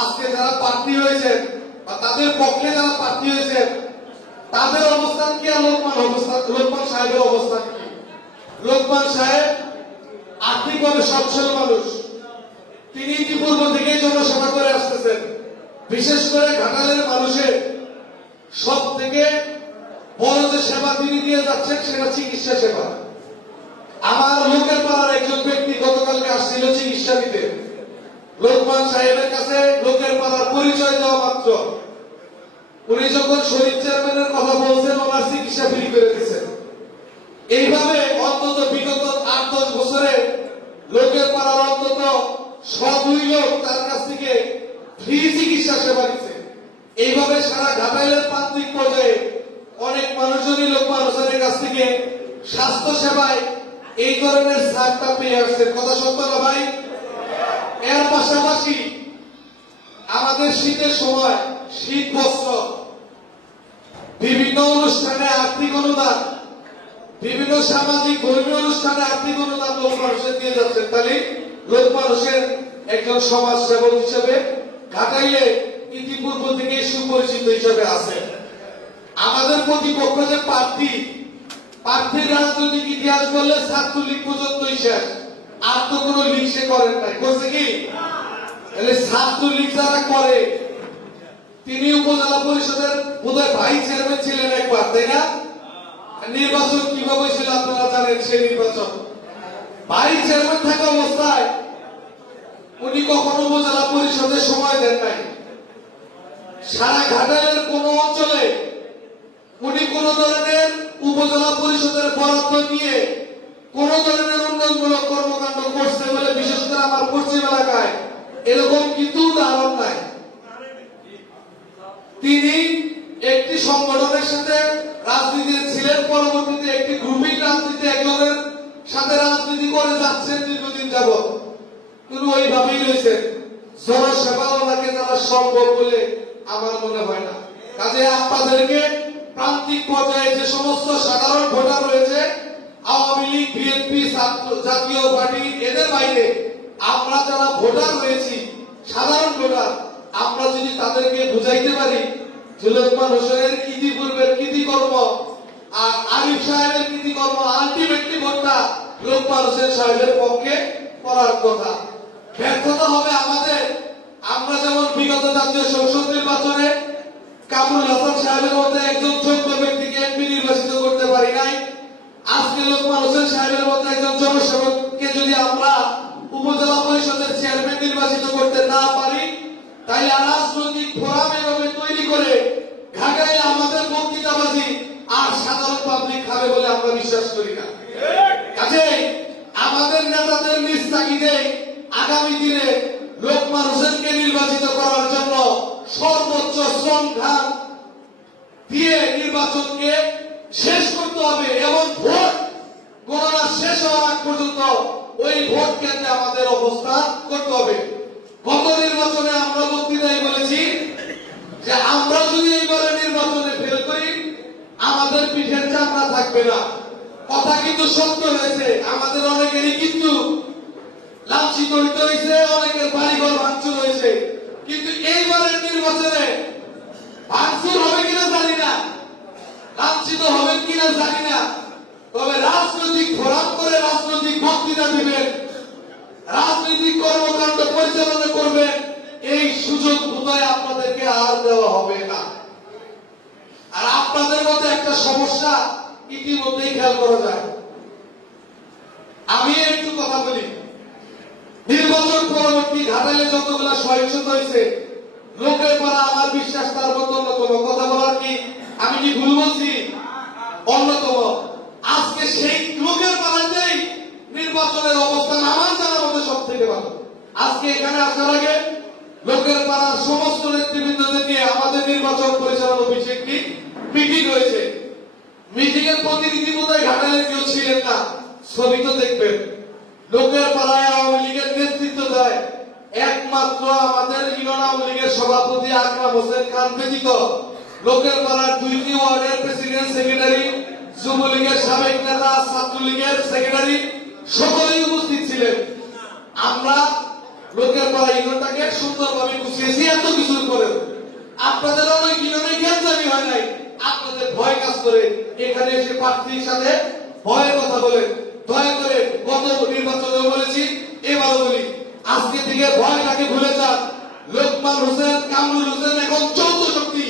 আজকে যারা প্রার্থী হয়েছেন বা তাদের পক্ষে যারা প্রার্থী হয়েছেন তাদের অবস্থান কি আর লোকমান সাহেবের অবস্থান কি? লোকমান সাহেব আর্থিকভাবে সচ্ছল মানুষ। তিনি ইতিপূর্ব থেকেই জনসেবা করে আসতেছেন। বিশেষ করে ঘাটালের মানুষের সব থেকে বড় যে সেবা তিনি দিয়ে যাচ্ছেন সেটা চিকিৎসা সেবা। আমার লোকের পাড়ার একজন ব্যক্তি গতকালকে আসছিল চিকিৎসা দিতে। লোকমান সাহেবের কাছে লোকের পাড়ার পরিচয় দেওয়া মাত্র উনি যখন শরীর চেয়ারম্যানের কথা বলছেন ওনার চিকিৎসা ফ্রি করে দিচ্ছেন। এইভাবে অন্তত বিগত 8-10 বছরে লোকের পাড়ার অন্তত 100-2 লোক তার কাছ থেকে ফ্রি চিকিৎসা সেবা দিচ্ছে। এইভাবে সারা ঘাটাইলের প্রান্তিক পর্যায়ে অনেক মানুষজনই লোকমান হোসেনের কাছ থেকে স্বাস্থ্য সেবায় এই ধরনের ছাড়টা পেয়ে আসছেন। কথা সত্য না ভাই? এর পাশাপাশি আমাদের শীতের সময় শীত বস্ত্র, বিভিন্ন অনুষ্ঠানে আর্থিক অনুদান, বিভিন্ন সামাজিক ধর্মীয় অনুষ্ঠানে আর্থিক অনুদান লোকমান হোসেন দিয়ে যাচ্ছেন। তাহলে লোকমান হোসেন একজন সমাজ সেবক হিসেবে ঘাটাইলে ইতিপূর্ব থেকে সুপরিচিত হিসেবে আছেন। আমাদের প্রতিপক্ষ যে প্রার্থীর রাজনৈতিক ইতিহাস বললে ছাত্রলীগ পর্যন্তই শেষ, আর তো কোন লীগ সে করেন নাই। বলছে কি ছাত্রলীগ যারা করে, তিনি উপজেলা পরিষদের বোধহয় ভাইস চেয়ারম্যান ছিলেন একবার, তাই না? নির্বাচন কিভাবে হয়েছিল আপনারা জানেন। সেই নির্বাচন ভাইস চেয়ারম্যান থাকা অবস্থায় উনি কখনো উপজেলা পরিষদের সময় দেন নাই। সারা ঘাটাইলের কোন অঞ্চলে উনি কোন ধরনের উপজেলা পরিষদের বরাদ্দ নিয়ে কোন ধরনের উন্নয়নমূলক কর্মকাণ্ড করছে বলে বিশেষ করে আমার পশ্চিম এলাকায় এরকম কিন্তু উদাহরণ নাই। তিনি একটি সংগঠনের সাথে রাজনীতি ছিলেন, পরবর্তীতে একটি গ্রুপিং রাজনীতি একজনের সাথে রাজনীতি করে যাচ্ছেন দীর্ঘদিন যাবৎ। তিনি ওইভাবেই রয়েছেন। জনসেবা ওনাকে তারা সম্ভব বলে আমার মনে হয় না। কাজে আপনাদেরকে প্রান্তিক পর্যায়ে যে সমস্ত সাধারণ ভোটার রয়েছে, আওয়ামী লীগ, বিএনপি, জাতীয় পার্টি, এদের বাইরে আমরা যারা ভোটার রয়েছি, সাধারণ ভোটার, আমরা যদি তাদেরকে বুঝাইতে পারি যে লোকমান হোসেনের ইতিপূর্বের কৃতিকর্ম আর আরিফ সাহেবের কৃতিকর্ম, আলটিমেটলি ভোটটা লোকমান হোসেন সাহেবের পক্ষে করার কথা। ব্যর্থতা হবে আমাদের। আমরা যেমন বিগত জাতীয় সংসদ নির্বাচনে কামরুল হাসান সাহেবের মধ্যে একজন যোগ্য ব্যক্তিকে এমপি নির্বাচিত করতে পারি নাই, আজকে লোকমান হোসেন সাহেবের মধ্যে একজন জনসেবককে যদি আমরা উপজেলা পরিষদের চেয়ারম্যান নির্বাচিত করতে না পারি, তাহলে রাজনৈতিক ফোরাম এভাবে তৈরি করে ঘাটাইলে আমাদের বক্তৃতাবাজি আর সাধারণ পাবলিক খাবে বলে আমরা বিশ্বাস করি না। কাজেই আমাদের নেতাদের নিজ তাগিদে আগামী দিনে লোকমান হোসেনকে নির্বাচিত করার জন্য সর্বোচ্চ শ্রম ঘাম দিয়ে নির্বাচনকে শেষ করতে হবে এবং ভোট গণনা শেষ হওয়ার আগ পর্যন্ত ওই ভোট কেন্দ্রে আমাদের অবস্থান করতে হবে। গত নির্বাচনে আমরা বক্তৃতায় বলেছি যে আমরা যদি এইবারে নির্বাচনে ফেল করি আমাদের পিঠের চামড়া থাকবে না। কথা কিন্তু সত্য হয়েছে। আমাদের অনেকেরই কিন্তু লাঞ্ছিত হইতে হয়েছে, অনেকের বাড়িঘর ভাঙচুর হয়েছে। কিন্তু এইবারের নির্বাচনে ভাঙচুর হবে কিনা জানি না, লাঞ্ছিত হবে কিনা জানি না, তবে রাজনৈতিক ফোরাম করে রাজনৈতিক বক্তৃতা দিবেন, রাজনৈতিক কর্মকাণ্ড পরিচালনা করবেন, এই সুযোগ বোধহয় আপনাদেরকে আর দেওয়া হবে না। আর আপনাদের মধ্যে একটা সমস্যা ইতিমধ্যেই খেয়াল করা যায়। আমি একটু কথা বলি। নির্বাচন পরবর্তী ঘাটাইলে যতগুলা সহিংসতা হয়েছে, লোকের পাড়া আমার বিশ্বাস তার মতো অন্যতম। কথা বলার কি আমি কি ভুল বলছি? অন্যতম। আজকে সেই লোকের পাড়াতেই নির্বাচনের অবস্থান আমার জানার মধ্যে সব থেকে ভালো। আজকে এখানে আসার আগে লোকের পাড়ার সমস্ত নেতৃবৃন্দদের নিয়ে আমাদের নির্বাচন পরিচালনা অফিসে একটি মিটিং হয়েছে। মিটিং এর প্রতিনিধি বোধহয় ঘাটাইলে কেউ ছিলেন না, ছবি তো দেখবেন। লোকের পাড়ায় আওয়ামী লীগের নেতৃত্ব দেয় একমাত্র আমাদের ইউনিয়ন আওয়ামী লীগের সভাপতি আকরাম হোসেন খান ব্যতীত লোকের পাড়ার 2টি ওয়ার্ডের প্রেসিডেন্ট, সেক্রেটারি, যুবলীগের সাবেক নেতা, ছাত্রলীগের সেক্রেটারি সকলেই উপস্থিত ছিলেন। আমরা লোকের পাড়া ইউনিয়নটাকে সুন্দরভাবে গুছিয়েছি, এত কিছু করেন আপনাদের অনেক ইউনিয়নে জ্ঞানজামি হয় নাই, আপনাদের ভয় কাজ করে এখানে এসে প্রার্থীর সাথে ভয়ের কথা বলে। দয়া করে গত নির্বাচনে বলেছি, এবারও বলি, আজকে থেকে ভয়টাকে ভুলে যান। লোকমান হোসেন, কামরুল হোসেন এখন চৌদ্দ শক্তি,